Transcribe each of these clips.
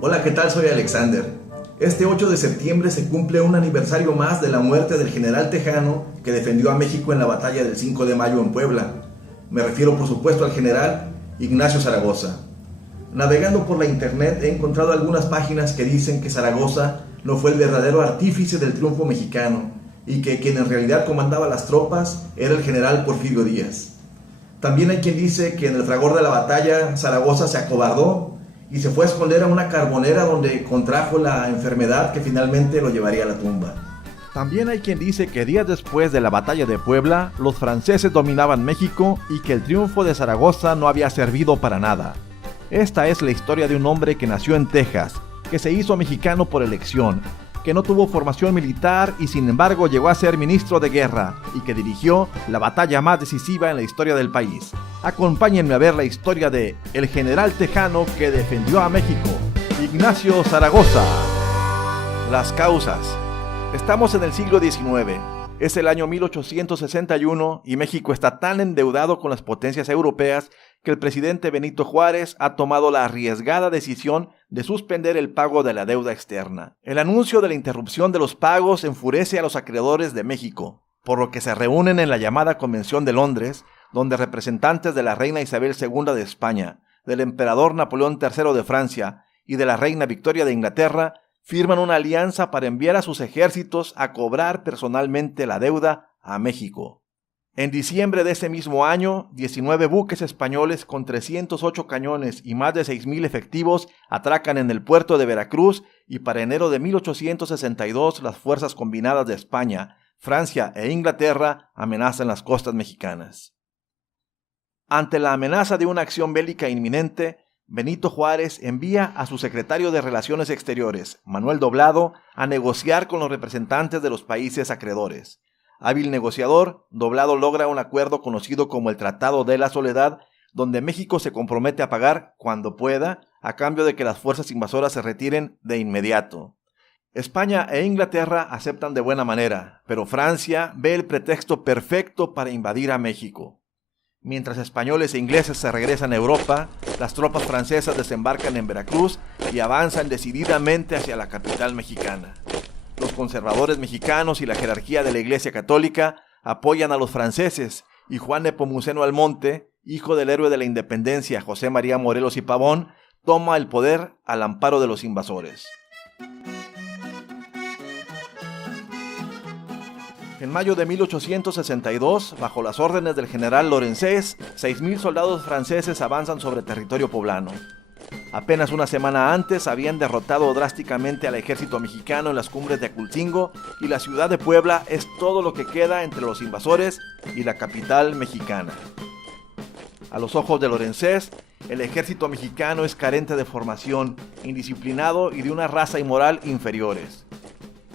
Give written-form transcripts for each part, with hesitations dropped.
Hola, ¿qué tal? Soy Alexander. Este 8 de septiembre se cumple un aniversario más de la muerte del general tejano que defendió a México en la batalla del 5 de mayo en Puebla. Me refiero, por supuesto, al general Ignacio Zaragoza. Navegando por la internet he encontrado algunas páginas que dicen que Zaragoza no fue el verdadero artífice del triunfo mexicano y que quien en realidad comandaba las tropas era el general Porfirio Díaz. También hay quien dice que en el fragor de la batalla Zaragoza se acobardó y se fue a esconder a una carbonera donde contrajo la enfermedad que finalmente lo llevaría a la tumba. También hay quien dice que días después de la batalla de Puebla, los franceses dominaban México y que el triunfo de Zaragoza no había servido para nada. Esta es la historia de un hombre que nació en Texas, que se hizo mexicano por elección, que no tuvo formación militar y sin embargo llegó a ser ministro de guerra y que dirigió la batalla más decisiva en la historia del país. Acompáñenme a ver la historia de el general tejano que defendió a México, Ignacio Zaragoza. Las causas. Estamos en el siglo XIX. Es el año 1861 y México está tan endeudado con las potencias europeas que el presidente Benito Juárez ha tomado la arriesgada decisión de suspender el pago de la deuda externa. El anuncio de la interrupción de los pagos enfurece a los acreedores de México, por lo que se reúnen en la llamada Convención de Londres, donde representantes de la reina Isabel II de España, del emperador Napoleón III de Francia y de la reina Victoria de Inglaterra firman una alianza para enviar a sus ejércitos a cobrar personalmente la deuda a México. En diciembre de ese mismo año, 19 buques españoles con 308 cañones y más de 6,000 efectivos atracan en el puerto de Veracruz y para enero de 1862 las fuerzas combinadas de España, Francia e Inglaterra amenazan las costas mexicanas. Ante la amenaza de una acción bélica inminente, Benito Juárez envía a su secretario de Relaciones Exteriores, Manuel Doblado, a negociar con los representantes de los países acreedores. Hábil negociador, Doblado logra un acuerdo conocido como el Tratado de la Soledad, donde México se compromete a pagar cuando pueda, a cambio de que las fuerzas invasoras se retiren de inmediato. España e Inglaterra aceptan de buena manera, pero Francia ve el pretexto perfecto para invadir a México. Mientras españoles e ingleses se regresan a Europa, las tropas francesas desembarcan en Veracruz y avanzan decididamente hacia la capital mexicana. Los conservadores mexicanos y la jerarquía de la Iglesia Católica apoyan a los franceses y Juan Nepomuceno Almonte, hijo del héroe de la independencia José María Morelos y Pavón, toma el poder al amparo de los invasores. En mayo de 1862, bajo las órdenes del general Lorenzés, 6,000 soldados franceses avanzan sobre territorio poblano. Apenas una semana antes habían derrotado drásticamente al ejército mexicano en las cumbres de Aculcingo y la ciudad de Puebla es todo lo que queda entre los invasores y la capital mexicana. A los ojos de Lorenzés, el ejército mexicano es carente de formación, indisciplinado y de una raza y moral inferiores.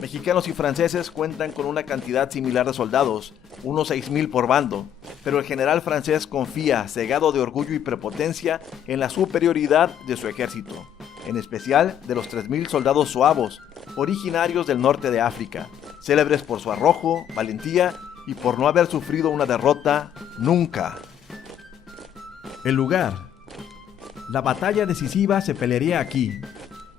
Mexicanos y franceses cuentan con una cantidad similar de soldados, unos 6,000 por bando, pero el general francés confía, cegado de orgullo y prepotencia, en la superioridad de su ejército, en especial de los 3,000 soldados suavos, originarios del norte de África, célebres por su arrojo, valentía y por no haber sufrido una derrota nunca. El lugar. La batalla decisiva se pelearía aquí.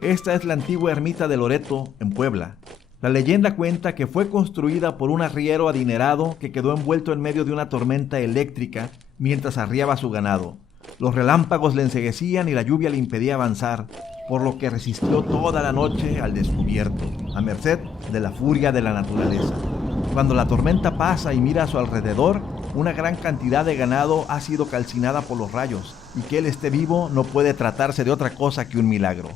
Esta es la antigua ermita de Loreto, en Puebla. La leyenda cuenta que fue construida por un arriero adinerado que quedó envuelto en medio de una tormenta eléctrica mientras arriaba su ganado. Los relámpagos le enceguecían y la lluvia le impedía avanzar, por lo que resistió toda la noche al descubierto, a merced de la furia de la naturaleza. Cuando la tormenta pasa y mira a su alrededor, una gran cantidad de ganado ha sido calcinada por los rayos, y que él esté vivo no puede tratarse de otra cosa que un milagro.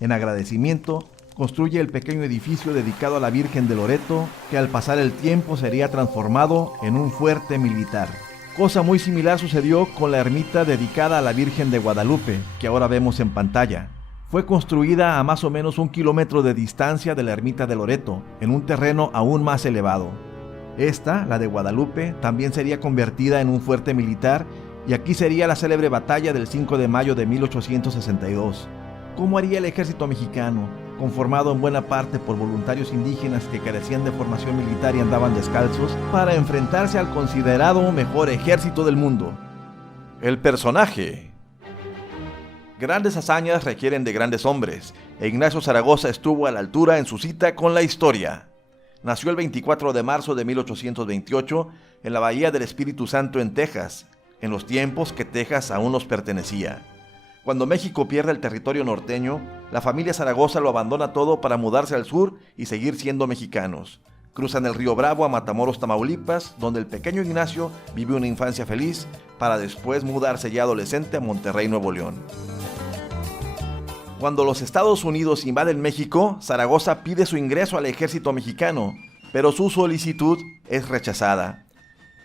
En agradecimiento, construye el pequeño edificio dedicado a la Virgen de Loreto, que al pasar el tiempo sería transformado en un fuerte militar. Cosa muy similar sucedió con la ermita dedicada a la Virgen de Guadalupe, que ahora vemos en pantalla. Fue construida a más o menos 1 kilómetro de distancia de la ermita de Loreto, en un terreno aún más elevado. Esta, la de Guadalupe, también sería convertida en un fuerte militar, y aquí sería la célebre batalla del 5 de mayo de 1862. ¿Cómo haría el ejército mexicano, conformado en buena parte por voluntarios indígenas que carecían de formación militar y andaban descalzos, para enfrentarse al considerado mejor ejército del mundo? El personaje. Grandes hazañas requieren de grandes hombres, e Ignacio Zaragoza estuvo a la altura en su cita con la historia. Nació el 24 de marzo de 1828 en la Bahía del Espíritu Santo en Texas, en los tiempos que Texas aún nos pertenecía. Cuando México pierde el territorio norteño, la familia Zaragoza lo abandona todo para mudarse al sur y seguir siendo mexicanos. Cruzan el río Bravo a Matamoros, Tamaulipas, donde el pequeño Ignacio vive una infancia feliz, para después mudarse ya adolescente a Monterrey, Nuevo León. Cuando los Estados Unidos invaden México, Zaragoza pide su ingreso al ejército mexicano, pero su solicitud es rechazada.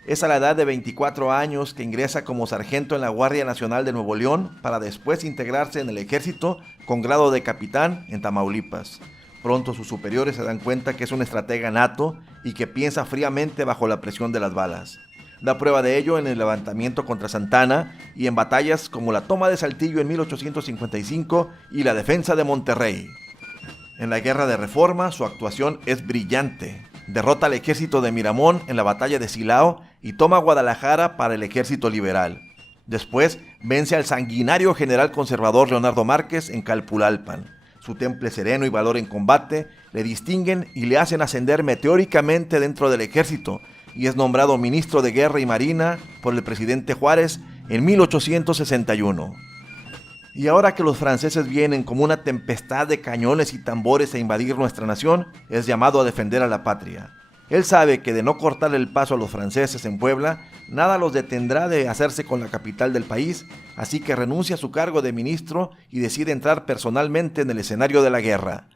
Es a la edad de 24 años que ingresa como sargento en la Guardia Nacional de Nuevo León para después integrarse en el ejército con grado de capitán en Tamaulipas. Pronto sus superiores se dan cuenta que es un estratega nato y que piensa fríamente bajo la presión de las balas. Da prueba de ello en el levantamiento contra Santa Anna y en batallas como la toma de Saltillo en 1855 y la defensa de Monterrey. En la Guerra de Reforma su actuación es brillante. Derrota al ejército de Miramón en la batalla de Silao y toma Guadalajara para el ejército liberal. Después vence al sanguinario general conservador Leonardo Márquez en Calpulalpan. Su temple sereno y valor en combate le distinguen y le hacen ascender meteóricamente dentro del ejército, y es nombrado ministro de Guerra y Marina por el presidente Juárez en 1861. Y ahora que los franceses vienen como una tempestad de cañones y tambores a invadir nuestra nación, es llamado a defender a la patria. Él sabe que de no cortar el paso a los franceses en Puebla, nada los detendrá de hacerse con la capital del país, así que renuncia a su cargo de ministro y decide entrar personalmente en el escenario de la guerra.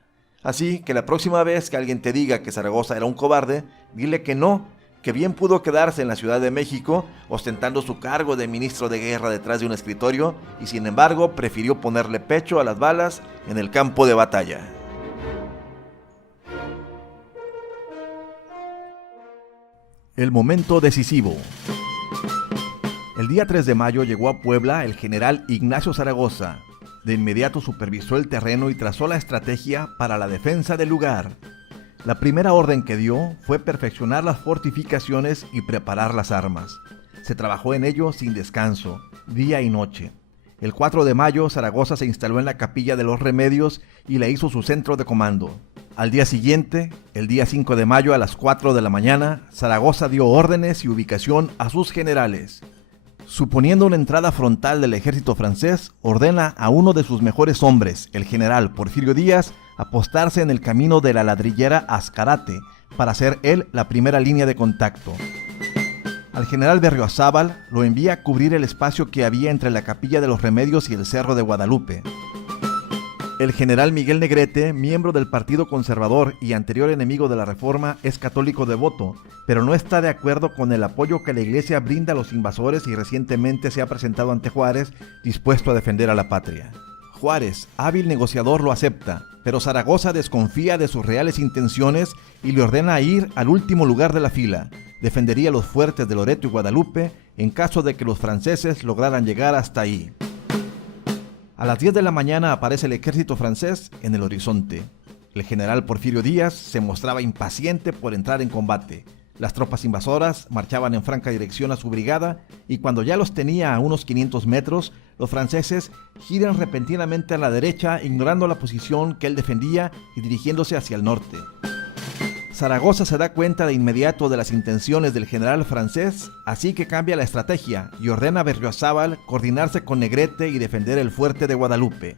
Así que la próxima vez que alguien te diga que Zaragoza era un cobarde, dile que no, que bien pudo quedarse en la Ciudad de México ostentando su cargo de ministro de guerra detrás de un escritorio y sin embargo prefirió ponerle pecho a las balas en el campo de batalla. El momento decisivo. El día 3 de mayo llegó a Puebla el general Ignacio Zaragoza. De inmediato supervisó el terreno y trazó la estrategia para la defensa del lugar. La primera orden que dio fue perfeccionar las fortificaciones y preparar las armas. Se trabajó en ello sin descanso, día y noche. El 4 de mayo, Zaragoza se instaló en la Capilla de los Remedios y la hizo su centro de comando. Al día siguiente, el día 5 de mayo a las 4 de la mañana, Zaragoza dio órdenes y ubicación a sus generales. Suponiendo una entrada frontal del ejército francés, ordena a uno de sus mejores hombres, el general Porfirio Díaz, apostarse en el camino de la ladrillera Azcarate para ser él la primera línea de contacto. Al general Berriozábal lo envía a cubrir el espacio que había entre la Capilla de los Remedios y el Cerro de Guadalupe. El general Miguel Negrete, miembro del Partido Conservador y anterior enemigo de la Reforma, es católico devoto, pero no está de acuerdo con el apoyo que la Iglesia brinda a los invasores y recientemente se ha presentado ante Juárez dispuesto a defender a la patria. Juárez, hábil negociador, lo acepta, pero Zaragoza desconfía de sus reales intenciones y le ordena ir al último lugar de la fila. Defendería los fuertes de Loreto y Guadalupe en caso de que los franceses lograran llegar hasta ahí. A las 10 de la mañana aparece el ejército francés en el horizonte. El general Porfirio Díaz se mostraba impaciente por entrar en combate. Las tropas invasoras marchaban en franca dirección a su brigada y cuando ya los tenía a unos 500 metros, los franceses giran repentinamente a la derecha, ignorando la posición que él defendía y dirigiéndose hacia el norte. Zaragoza se da cuenta de inmediato de las intenciones del general francés, así que cambia la estrategia y ordena a Berriozábal coordinarse con Negrete y defender el fuerte de Guadalupe.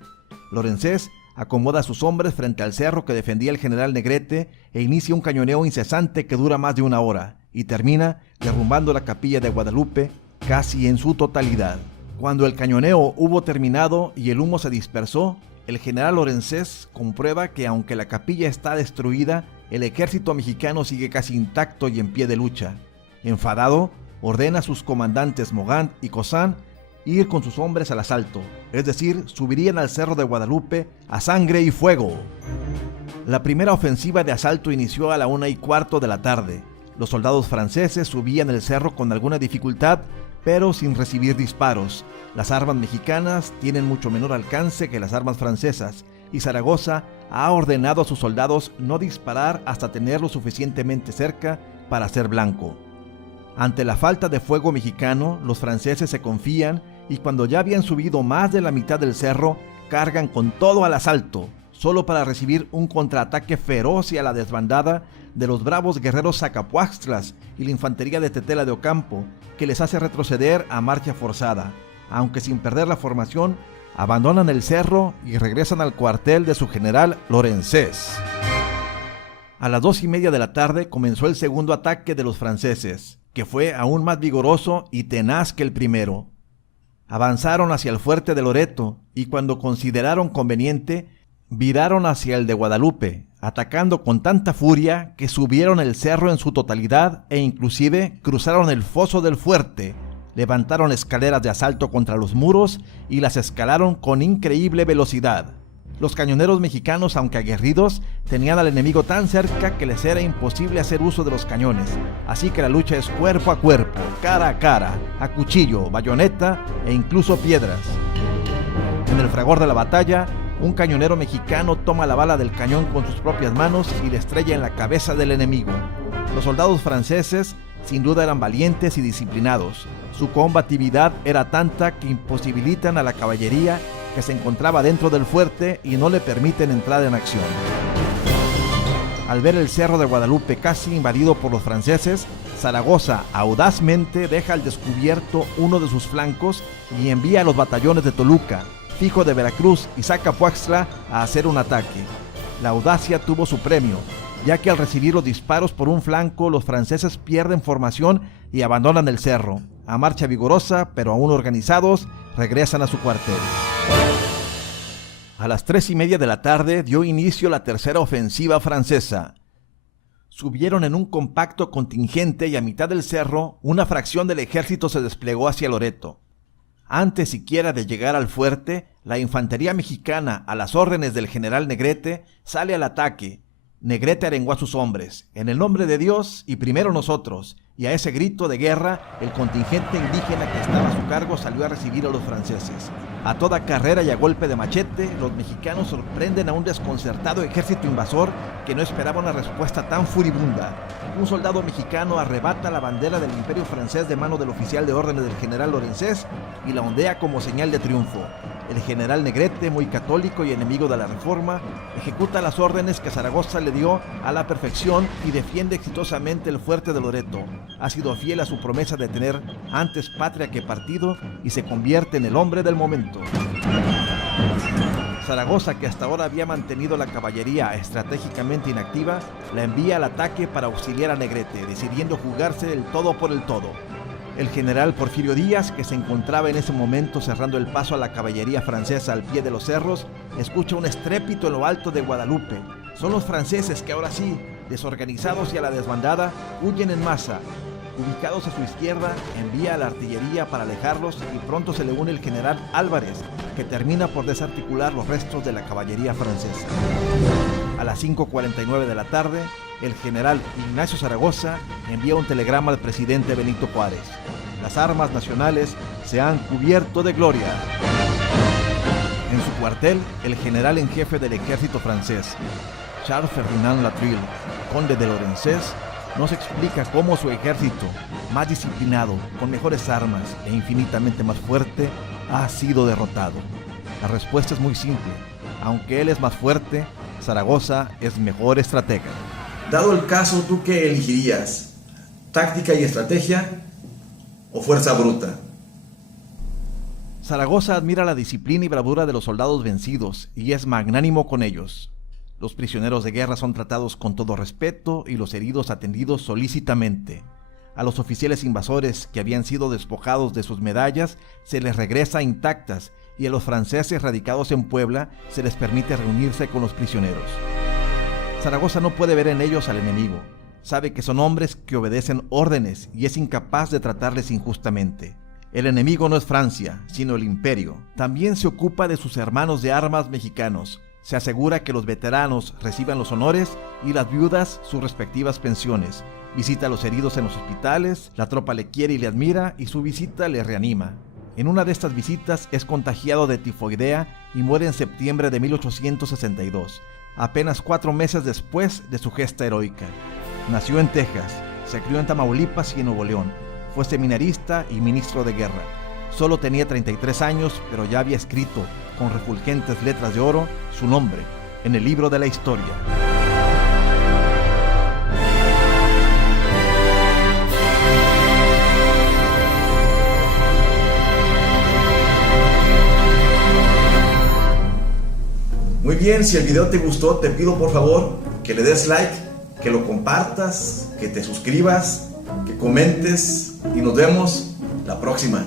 Lorenzés acomoda a sus hombres frente al cerro que defendía el general Negrete e inicia un cañoneo incesante que dura más de una hora y termina derrumbando la Capilla de Guadalupe casi en su totalidad. Cuando el cañoneo hubo terminado y el humo se dispersó, el general Lorenzés comprueba que aunque la capilla está destruida, el ejército mexicano sigue casi intacto y en pie de lucha. Enfadado, ordena a sus comandantes Mogant y Cosán ir con sus hombres al asalto, es decir, subirían al Cerro de Guadalupe a sangre y fuego. La primera ofensiva de asalto inició a la 1:15 de la tarde. Los soldados franceses subían el cerro con alguna dificultad, pero sin recibir disparos. Las armas mexicanas tienen mucho menor alcance que las armas francesas, y Zaragoza ha ordenado a sus soldados no disparar hasta tenerlo suficientemente cerca para ser blanco. Ante la falta de fuego mexicano, los franceses se confían y cuando ya habían subido más de la mitad del cerro, cargan con todo al asalto, solo para recibir un contraataque feroz y a la desbandada de los bravos guerreros Zacapuaxtlas y la infantería de Tetela de Ocampo, que les hace retroceder a marcha forzada. Aunque sin perder la formación, abandonan el cerro y regresan al cuartel de su general Lorenzés. A las 2:30 de la tarde comenzó el segundo ataque de los franceses, que fue aún más vigoroso y tenaz que el primero. Avanzaron hacia el fuerte de Loreto y cuando consideraron conveniente, viraron hacia el de Guadalupe, atacando con tanta furia que subieron el cerro en su totalidad e inclusive cruzaron el foso del fuerte, levantaron escaleras de asalto contra los muros y las escalaron con increíble velocidad. Los cañoneros mexicanos, aunque aguerridos, tenían al enemigo tan cerca que les era imposible hacer uso de los cañones, así que la lucha es cuerpo a cuerpo, cara a cara, a cuchillo, bayoneta e incluso piedras. En el fragor de la batalla, un cañonero mexicano toma la bala del cañón con sus propias manos y le estrella en la cabeza del enemigo. Los soldados franceses sin duda eran valientes y disciplinados. Su combatividad era tanta que imposibilitan a la caballería que se encontraba dentro del fuerte y no le permiten entrar en acción. Al ver el cerro de Guadalupe casi invadido por los franceses, Zaragoza audazmente deja al descubierto uno de sus flancos y envía a los batallones de Toluca, Fijo de Veracruz y Zacapuaxtla a hacer un ataque. La audacia tuvo su premio, ya que al recibir los disparos por un flanco, los franceses pierden formación y abandonan el cerro. A marcha vigorosa, pero aún organizados, regresan a su cuartel. A las 3:30 de la tarde dio inicio la tercera ofensiva francesa. Subieron en un compacto contingente y a mitad del cerro, una fracción del ejército se desplegó hacia Loreto. Antes siquiera de llegar al fuerte, la infantería mexicana, a las órdenes del general Negrete, sale al ataque. Negrete arengó a sus hombres, en el nombre de Dios y primero nosotros, y a ese grito de guerra, el contingente indígena que estaba a su cargo salió a recibir a los franceses. A toda carrera y a golpe de machete, los mexicanos sorprenden a un desconcertado ejército invasor que no esperaba una respuesta tan furibunda. Un soldado mexicano arrebata la bandera del Imperio francés de mano del oficial de órdenes del general Lorenzés y la ondea como señal de triunfo. El general Negrete, muy católico y enemigo de la Reforma, ejecuta las órdenes que Zaragoza le dio a la perfección y defiende exitosamente el fuerte de Loreto. Ha sido fiel a su promesa de tener antes patria que partido y se convierte en el hombre del momento. Zaragoza, que hasta ahora había mantenido la caballería estratégicamente inactiva, la envía al ataque para auxiliar a Negrete, decidiendo jugarse el todo por el todo. El general Porfirio Díaz, que se encontraba en ese momento cerrando el paso a la caballería francesa al pie de los cerros, escucha un estrépito en lo alto de Guadalupe. Son los franceses que ahora sí, desorganizados y a la desbandada, huyen en masa. Ubicados a su izquierda, envía a la artillería para alejarlos y pronto se le une el general Álvarez, que termina por desarticular los restos de la caballería francesa. A las 5:49 de la tarde, el general Ignacio Zaragoza envía un telegrama al presidente Benito Juárez. Las armas nacionales se han cubierto de gloria. En su cuartel, el general en jefe del ejército francés, Charles Ferdinand Latreille, conde de Lorenzés, nos explica cómo su ejército, más disciplinado, con mejores armas e infinitamente más fuerte, ha sido derrotado. La respuesta es muy simple. Aunque él es más fuerte, Zaragoza es mejor estratega. Dado el caso, ¿tú qué elegirías? ¿Táctica y estrategia o fuerza bruta? Zaragoza admira la disciplina y bravura de los soldados vencidos y es magnánimo con ellos. Los prisioneros de guerra son tratados con todo respeto y los heridos atendidos solícitamente. A los oficiales invasores que habían sido despojados de sus medallas se les regresa intactas y a los franceses radicados en Puebla se les permite reunirse con los prisioneros. Zaragoza no puede ver en ellos al enemigo. Sabe que son hombres que obedecen órdenes y es incapaz de tratarles injustamente. El enemigo no es Francia, sino el Imperio. También se ocupa de sus hermanos de armas mexicanos. Se asegura que los veteranos reciban los honores y las viudas sus respectivas pensiones. Visita a los heridos en los hospitales, la tropa le quiere y le admira y su visita le reanima. En una de estas visitas es contagiado de tifoidea y muere en septiembre de 1862, apenas 4 meses después de su gesta heroica. Nació en Texas, se crió en Tamaulipas y en Nuevo León. Fue seminarista y ministro de guerra. Solo tenía 33 años, pero ya había escrito, con refulgentes letras de oro, su nombre en el libro de la historia. Muy bien, si el video te gustó, te pido por favor que le des like, que lo compartas, que te suscribas, que comentes y nos vemos la próxima.